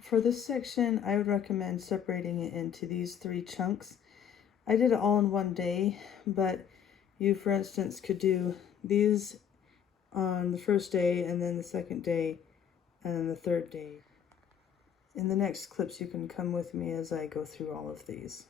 For this section, I would recommend separating it into these 3 chunks. I did it all in one day, but you, for instance, could do these on the first day, and then the second day, and then the third day. In the next clips, you can come with me as I go through all of these.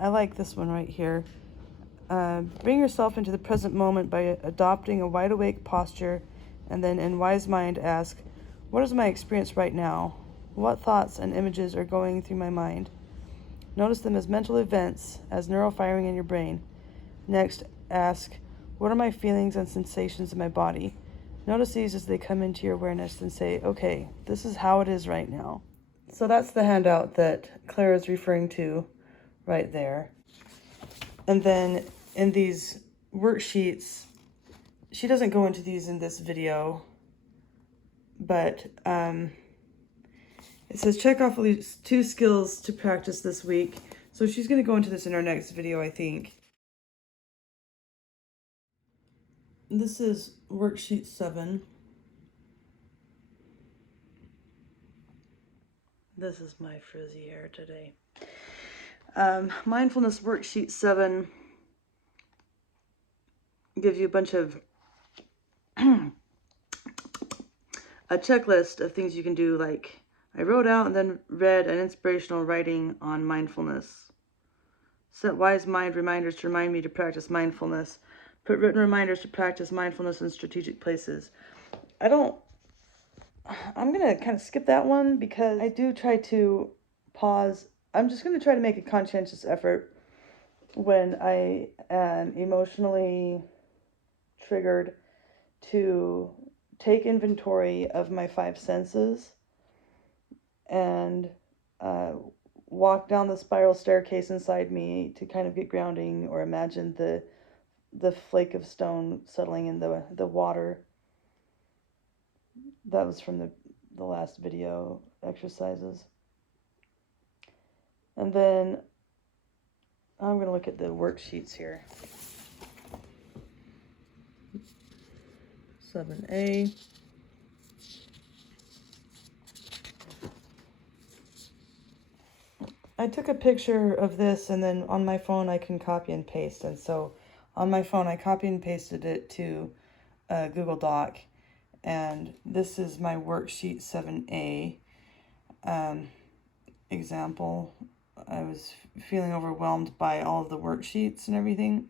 I like this one right here. Bring yourself into the present moment by adopting a wide awake posture, and then in wise mind ask, what is my experience right now? What thoughts and images are going through my mind? Notice them as mental events, as neural firing in your brain. Next, ask, what are my feelings and sensations in my body? Notice these as they come into your awareness and say, okay, this is how it is right now. So that's the handout that Claire is referring to right there. And then in these worksheets, she doesn't go into these in this video, but it says check off at least 2 skills to practice this week. So she's going to go into this in our next video, I think. This is worksheet 7. This is my frizzy hair today. Mindfulness worksheet 7 gives you a bunch of a checklist of things you can do, like I wrote out and then read an inspirational writing on mindfulness. Set wise mind reminders to remind me to practice mindfulness. Put written reminders to practice mindfulness in strategic places. I'm going to kind of skip that one because I do try to pause. I'm just going to try to make a conscientious effort when I am emotionally triggered to take inventory of my 5 senses and walk down the spiral staircase inside me to kind of get grounding, or imagine the flake of stone settling in the water. That was from the last video exercises. And then I'm going to look at the worksheets here. 7A. I took a picture of this, and then on my phone I can copy and paste. And so on my phone I copy and pasted it to Google Doc. And this is my worksheet 7A example. I was feeling overwhelmed by all of the worksheets and everything.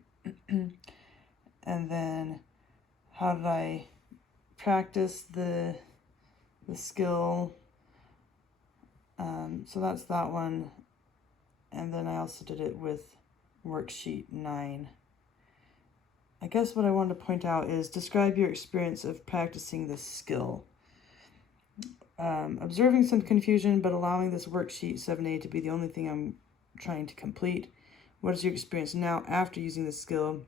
And then how did I practice the skill? So that's that one. And then I also did it with worksheet 9. I guess what I wanted to point out is describe your experience of practicing this skill. Observing some confusion, but allowing this worksheet 7A to be the only thing I'm trying to complete. What is your experience now after using this skill?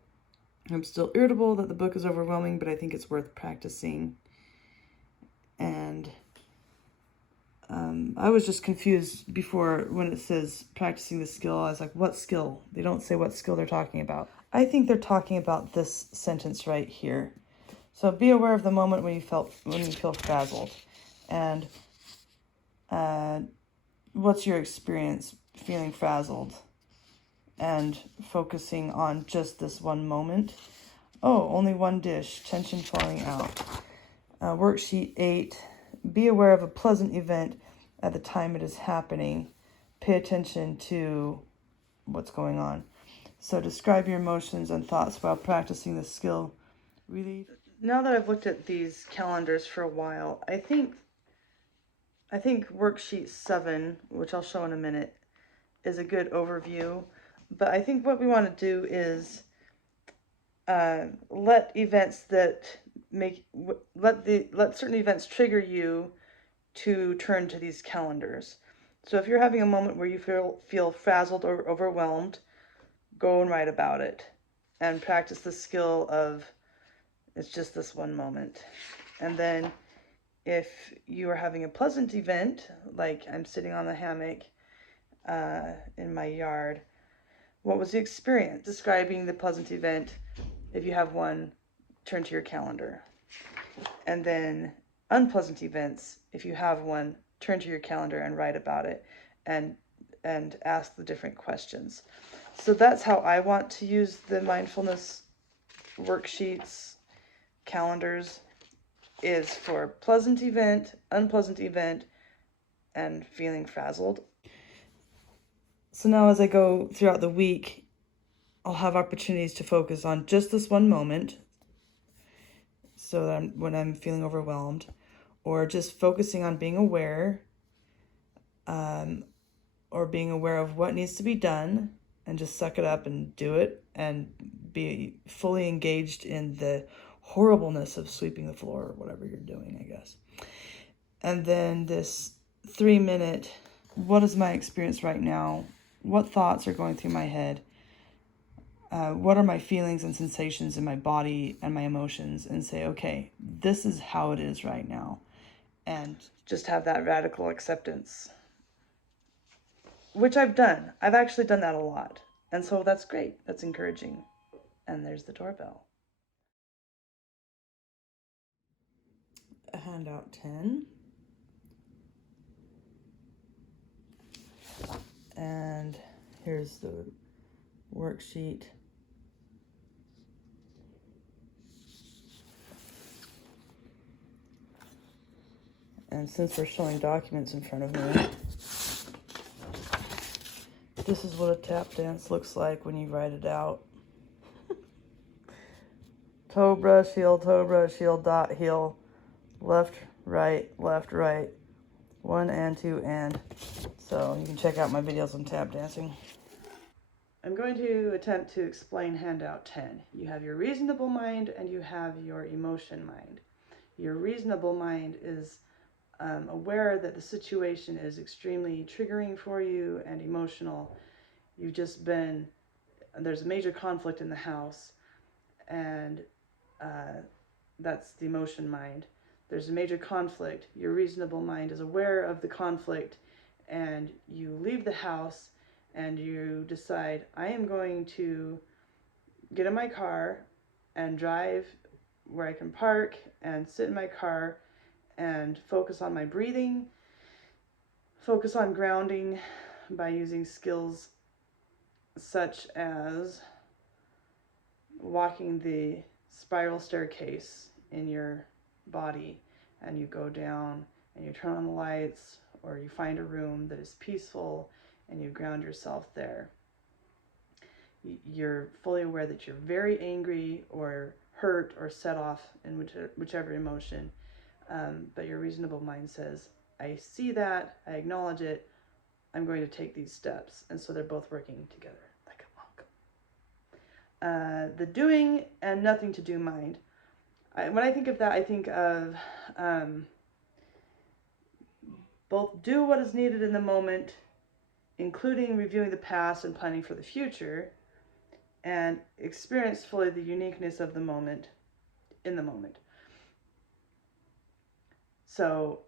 I'm still irritable that the book is overwhelming, but I think it's worth practicing. And I was just confused before when it says practicing the skill. I was like, what skill? They don't say what skill they're talking about. I think they're talking about this sentence right here. So be aware of the moment when you feel frazzled. And what's your experience feeling frazzled? And focusing on just this one moment. Oh, only one dish, tension falling out. Worksheet 8, be aware of a pleasant event at the time it is happening. Pay attention to what's going on. So describe your emotions and thoughts while practicing the skill. Really, now that I've looked at these calendars for a while, I think worksheet 7, which I'll show in a minute, is a good overview. But I think what we want to do is let certain events trigger you to turn to these calendars. So if you're having a moment where you feel frazzled or overwhelmed, go and write about it and practice the skill of it's just this one moment. And then if you are having a pleasant event, like I'm sitting on the hammock in my yard, what was the experience? Describing the pleasant event. If you have one, turn to your calendar. And then unpleasant events, if you have one, turn to your calendar and write about it and ask the different questions. So that's how I want to use the mindfulness worksheets, calendars, is for pleasant event, unpleasant event, and feeling frazzled. So now as I go throughout the week, I'll have opportunities to focus on just this one moment, so that when I'm feeling overwhelmed, or just focusing on being aware, or being aware of what needs to be done, and just suck it up and do it, and be fully engaged in the horribleness of sweeping the floor or whatever you're doing, I guess. And then this 3-minute, what is my experience right now? What thoughts are going through my head? What are my feelings and sensations in my body and my emotions? And say, okay, this is how it is right now. And just have that radical acceptance, which I've done. I've actually done that a lot. And so that's great. That's encouraging. And there's the doorbell. Handout 10. And here's the worksheet. And since we're showing documents in front of me, this is what a tap dance looks like when you write it out. Toe brush, heel, dot, heel, left, right, 1 and 2 and. So you can check out my videos on tap dancing. I'm going to attempt to explain Handout 10. You have your reasonable mind and you have your emotion mind. Your reasonable mind is aware that the situation is extremely triggering for you and emotional. You've just been, there's a major conflict in the house, and that's the emotion mind. There's a major conflict. Your reasonable mind is aware of the conflict, and you leave the house and you decide, I am going to get in my car and drive where I can park and sit in my car and focus on my breathing, focus on grounding by using skills such as walking the spiral staircase in your body, and you go down and you turn on the lights, or you find a room that is peaceful and you ground yourself there. You're fully aware that you're very angry or hurt or set off in whichever emotion, but your reasonable mind says, I see that, I acknowledge it, I'm going to take these steps. And so they're both working together like a monk. The doing and nothing to do mind. When I think of that, I think of both do what is needed in the moment, including reviewing the past and planning for the future, and experience fully the uniqueness of the moment in the moment. So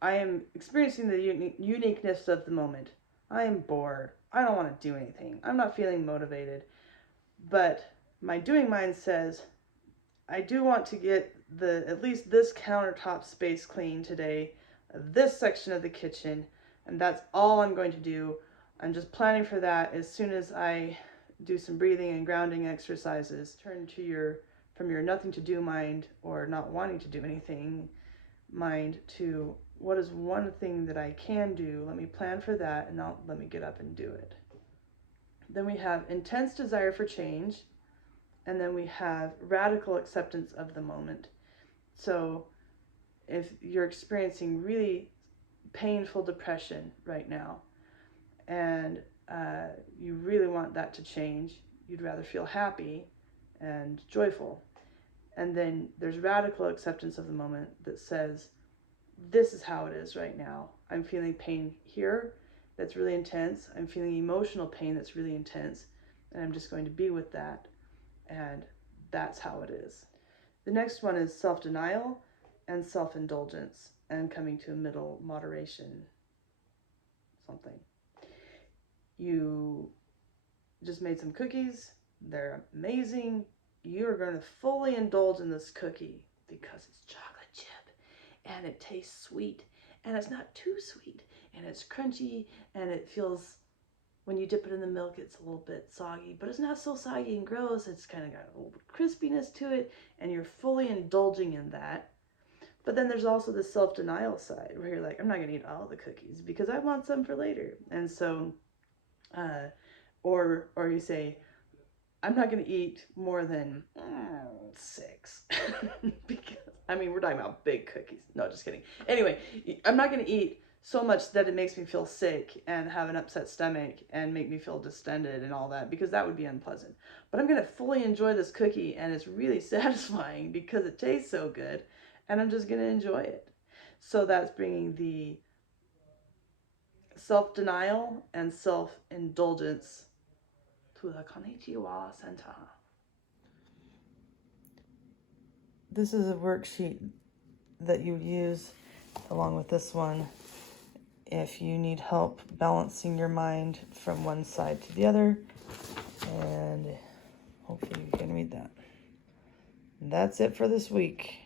I am experiencing the uniqueness of the moment. I am bored. I don't want to do anything. I'm not feeling motivated. But my doing mind says, I do want to get at least this countertop space clean today, this section of the kitchen, and that's all I'm going to do. I'm just planning for that as soon as I do some breathing and grounding exercises. Turn to from your nothing to do mind, or not wanting to do anything mind, to what is one thing that I can do. Let me plan for that, and now let me get up and do it. Then we have intense desire for change, and then we have radical acceptance of the moment. So if you're experiencing really painful depression right now, and you really want that to change, you'd rather feel happy and joyful. And then there's radical acceptance of the moment that says, this is how it is right now. I'm feeling pain here, that's really intense. I'm feeling emotional pain that's really intense, and I'm just going to be with that, and that's how it is. The next one is self-denial and self-indulgence, and coming to a middle moderation something. You just made some cookies. They're amazing. You're going to fully indulge in this cookie because it's chocolate chip and it tastes sweet and it's not too sweet and it's crunchy and it feels, when you dip it in the milk, it's a little bit soggy, but it's not so soggy and gross. It's kind of got a little crispiness to it, and you're fully indulging in that. But then there's also the self-denial side where you're like, I'm not going to eat all the cookies because I want some for later. And so, or you say, I'm not going to eat more than 6. Because, I mean, we're talking about big cookies. No, just kidding. Anyway, I'm not going to eat so much that it makes me feel sick and have an upset stomach and make me feel distended and all that, because that would be unpleasant. But I'm going to fully enjoy this cookie, and it's really satisfying because it tastes so good, and I'm just going to enjoy it. So that's bringing the self-denial and self-indulgence to the Konnichiwa Center. This is a worksheet that you use along with this one if you need help balancing your mind from one side to the other, and hopefully you can read that. And that's it for this week.